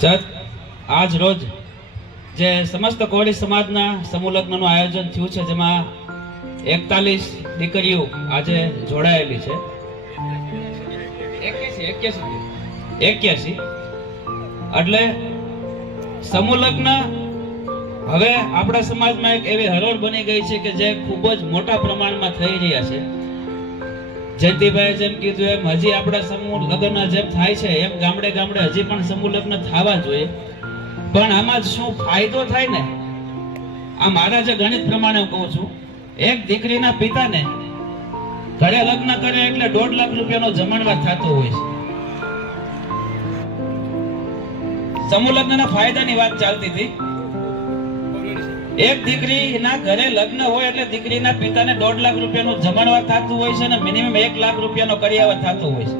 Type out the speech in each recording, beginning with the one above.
આજ રોજ જે સમસ્ત કોળી સમાજના સમૂહ લગ્નનું આયોજન થયું છે, જેમાં 41 દીકરીઓ આજે જોડાયેલી છે. 81 એટલે સમૂહ લગ્ન હવે આપણા સમાજમાં એક એવી હરોળ બની ગઈ છે કે જે ખૂબ જ મોટા પ્રમાણમાં થઈ રહ્યા છે. જયંતિભાઈ જેમ કીધું એમ હજી આપણા સમૂહ લગ્ન જેમ થાય છે એમ ગામડે ગામડે હજી પણ સમૂહ લગ્ન થવા જોઈએ. પણ આમાં શું ફાયદો થાય ને, આ મારા જે ગણિત પ્રમાણે હું કહું છું, એક દીકરીના પિતાને ઘરે લગ્ન કરે એટલે 1.5 લાખ રૂપિયાનો જમણવાર થતો હોય છે. સમૂહ લગ્નના ફાયદાની વાત ચાલતી હતી. એક દીકરીના ઘરે લગ્ન હોય એટલે દીકરીના પિતાને 1.5 લાખ રૂપિયાનું જમણવાર થતું હોય છે અને મિનિમમ 1 લાખ રૂપિયાનો કરિયાવર થતો હોય છે.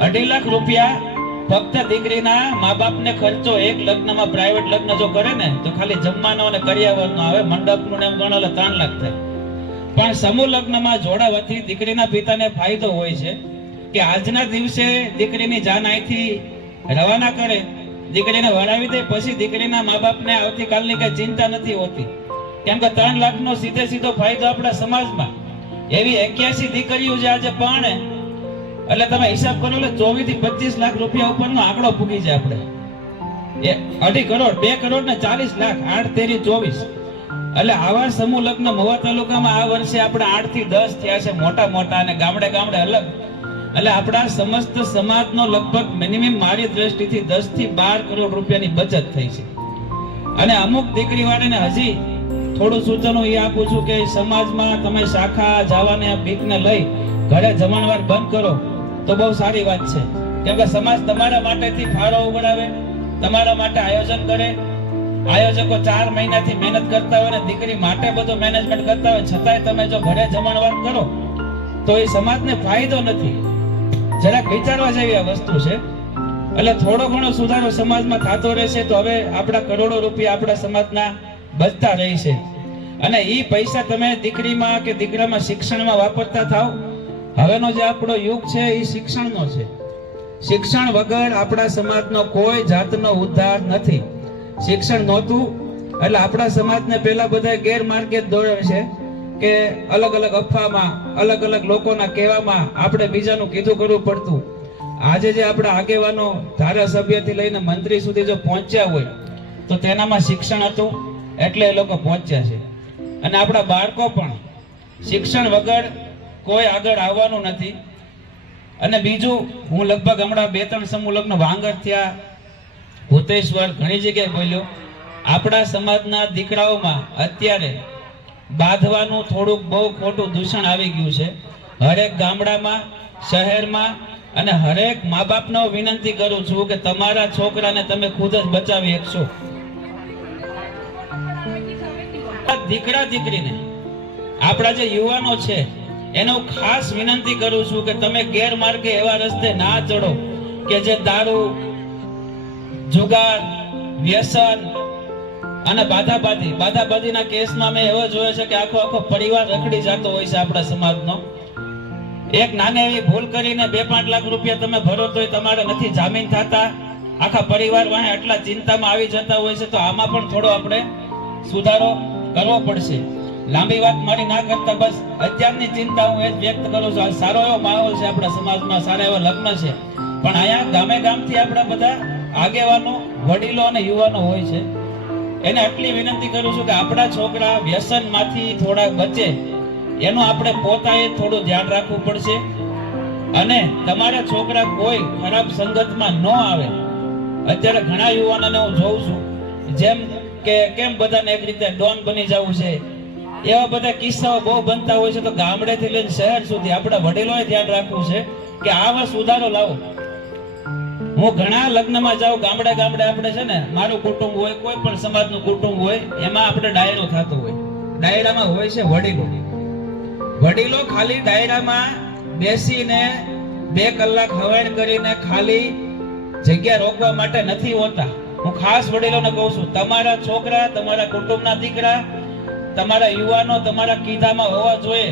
2.5 લાખ રૂપિયા ફક્ત દીકરીના મા બાપને ખર્ચો એક લગ્નમાં, પ્રાઇવેટ લગ્ન જો કરે ને તો ખાલી જમવાનો અને કરિયાવરનો આવે, મંડપનું ને એમ ગણો એટલે 3 લાખ થાય. પણ સમૂહ લગ્નમાં જોડાવાથી દીકરીના પિતાને ફાયદો હોય છે કે આજના દિવસે દીકરીની જાન અહીંથી રવાના કરે, દીકરીને વરાવી દે, પછી દીકરીના મા બાપને આવતીકાલની કઈ ચિંતા નથી હોતી. કેમ કે 3 લાખનો સીધો ફાયદો આપણા સમાજમાં. એવી 81 દીકરીઓ જે આજે પરણે એટલે તમે હિસાબ કરો એટલે 24 થી 25 લાખ રૂપિયા ઉપરનો આંકડો પૂગી જાય. આપણે 2.5 કરોડ 2 કરોડ ને 40 લાખ 8 તેરી 24. એટલે આવા સમૂહ લગ્ન મહુવા તાલુકામાં આ વર્ષે આપણે 8 થી 10 થયા છે, મોટા મોટા, અને ગામડે ગામડે અલગ. એટલે આપણા સમસ્ત સમાજનો લગભગ મિનિમમ મારી દ્રષ્ટિથી 10 થી 12 કરોડ રૂપિયાની બચત થઈ છે. અને અમુક દીકરીવાળાને હજી થોડું સૂચનો એ આપું છું કે સમાજમાં તમે શાખા જવાને બીકને લઈ ઘરે જમણવાર બંધ કરો તો બહુ સારી વાત છે. કેમ કે સમાજ તમારા માટેથી ફાળો ઉગડાવે, તમારા માટે આયોજન કરે. આયોજકો 4 મહિનાથી મહેનત કરતા હોય ને દીકરી માટે બધું મેનેજમેન્ટ કરતા હોય, છતાંય તમે જો ઘરે જમણવાર કરો તો એ સમાજને ફાયદો નથી. જરાક વિચારવા જેવી આ વસ્તુ છે. એટલે થોડો ઘણો સુધારો સમાજમાં થતો રહેશે તો હવે આપણા કરોડો રૂપિયા આપણા સમાજના બચતા રહેશે. અને એ પૈસા તમે દીકરીમાં કે દીકરામાં શિક્ષણમાં વાપરતા થાવ. હવેનો જે આપણો યુગ છે એ શિક્ષણનો છે. શિક્ષણ વગર આપણા સમાજનો કોઈ જાતનો ઉદ્ધાર નથી. શિક્ષણ નહોતું એટલે આપણા સમાજને પેલા બધા ગેરમાર્ગે જ દોરે છે કે અલગ અલગ અફવામાં, અલગ અલગ લોકોના કહેવામાં આપણે બીજાનું કીધું કરવું પડતું. આજે જે આપણા આગેવાનો ધારાસભ્યથી લઈને મંત્રી સુધી જો પહોંચ્યા હોય તો તેનામાં શિક્ષણ હતું એટલે એ લોકો પહોંચ્યા છે. અને આપણા બાળકો પણ શિક્ષણ વગર કોઈ આગળ આવવાનું નથી. અને બીજું, હું લગભગ હમણાં 2-3 સમૂહ લગ્ન વાંગર થયા, ભૂતેશ્વર, ઘણી જગ્યાએ બોલ્યો. આપણા સમાજના દીકરાઓમાં અત્યારે બાંધવાનું થોડુંક બહુ ખોટું દૂષણ આવી ગયું છે. હરેક ગામડામાં, શહેરમાં, અને હરેક મા બાપને વિનંતી કરું છું કે તમારા છોકરાને તમે ખુદ જ બચાવી શકશો. દીકરા દીકરીને, આપણા જે યુવાનો છે એનો ખાસ વિનંતી કરું છું કે તમે ગેરમાર્ગે એવા રસ્તે ના ચડો કે જે દારૂ, જુગાર, વ્યસન અને બાધાબાધીના કેસમાં મેં એવો જોયો છે કે આખો પરિવાર રખડી જતો હોય છે આપણા સમાજનો. એક નાની એવી ભૂલ કરીને 2-5 લાખ રૂપિયા તમે ભરો તોય તમારે નથી જામીન થતા. આખા પરિવાર વાહે આટલા ચિંતામાં આવી જતા હોય છે. તો આમાં પણ થોડો આપણે સુધારો કરવો પડશે. લાંબી વાત મારી ના કરતા બસ અત્યારની ચિંતા હું એ જ વ્યક્ત કરું છું. સારો એવો માહોલ છે આપણા સમાજમાં, સારા એવા લગ્ન છે. પણ અહીંયા ગામે ગામથી આપણા બધા આગેવાનો, વડીલો અને યુવાનો હોય છે. એને આટલી વિનંતી કરું છું કે આપણા છોકરા વ્યસનમાંથી થોડા બચે એનું આપણે પોતાએ થોડું ધ્યાન રાખવું પડશે. અને તમારા છોકરા કોઈ ખરાબ સંગતમાં ન આવે. અત્યારે ઘણા યુવાનોને હું જોઉં છું જેમ કે કેમ બધાને એક રીતે ડોન બની જવું છે, એવા બધા કિસ્સાઓ બહુ બનતા હોય છે. તો ગામડેથી લઈને શહેર સુધી આપણા વડીલોએ ધ્યાન રાખવું છે કે આવા સુધારો લાવો. હું ઘણા લગ્નમાં જાઉં, ગામડે ગામડે આપણે છે ને, મારું કુટુંબ હોય, કોઈ પણ સમાજનું કુટુંબ હોય, એમાં આપણે ડાયરો થતો હોય. ડાયરામાં હોય છે વડીલો. વડીલો ખાલી ડાયરામાં બેસીને 2 કલાક હવાણ કરીને ખાલી જગ્યા રોકવા માટે નથી હોતા. હું ખાસ વડીલોને કહું છું, તમારા છોકરા, તમારા કુટુંબના દીકરા, તમારા યુવાનો તમારા કીધામાં હોવા જોઈએ.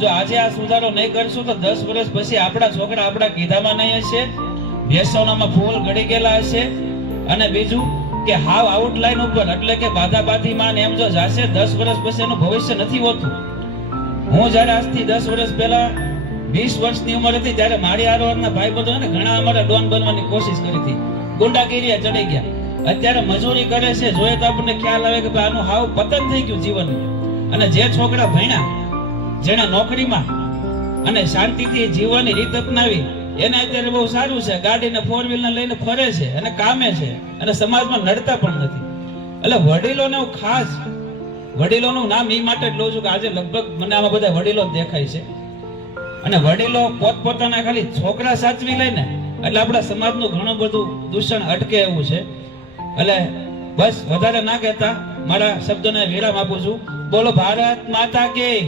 જો આજે આ સુધારો નહીં કરશું તો 10 વર્ષ પછી આપણા છોકરા આપણા કીધામાં નહીં હશે, વ્યસનોમાં ફૂલ ગળી ગયેલા હશે. અને બીજું કે હાવ આઉટલાઈન ઉપર એટલે કે બાધાબાધીમાં ને એમ જો જાશે 10 વર્ષ પછી એનું ભવિષ્ય નથી હોતું. હું જ્યારે આજથી 10 વર્ષ પહેલા 20 વર્ષની ઉંમર હતી ત્યારે મારી આરોહરના ભાઈબંધો ને ઘણા અમારે ડોન બનવાની કોશિશ કરી હતી, ગુંડાગીરીએ ચડી ગયા. અત્યારે મજૂરી કરે છે જોઈએ તો આપણને ખ્યાલ આવે કે ભાઈ આનું હાવ પતન થઈ ગયું જીવનનું. અને જે છોકરા ભણ્યા, જેણે નોકરીમાં અને શાંતિથી જીવવાની રીત અપનાવી, એને અત્યારે બહુ સારું છે, ગાડીને 4 વ્હીલર લઈને ફરે છે અને કામે છે અને સમાજમાં નડતા પણ નથી. એટલે વડીલોને હું ખાસ વડીલોનું નામ એ માટે જ લઉં છું કે આજે લગભગ મને આમાં બધા વડીલો જ દેખાય છે. અને વડીલો પોતપોતાના ખાલી છોકરા સાચવી લઈને એટલે આપણા સમાજનું ઘણું બધું દૂષણ અટકે એવું છે. એટલે બસ વધારે ના કહેતા મારા શબ્દોને વિરામ આપું છું. બોલો ભારત માતા કી.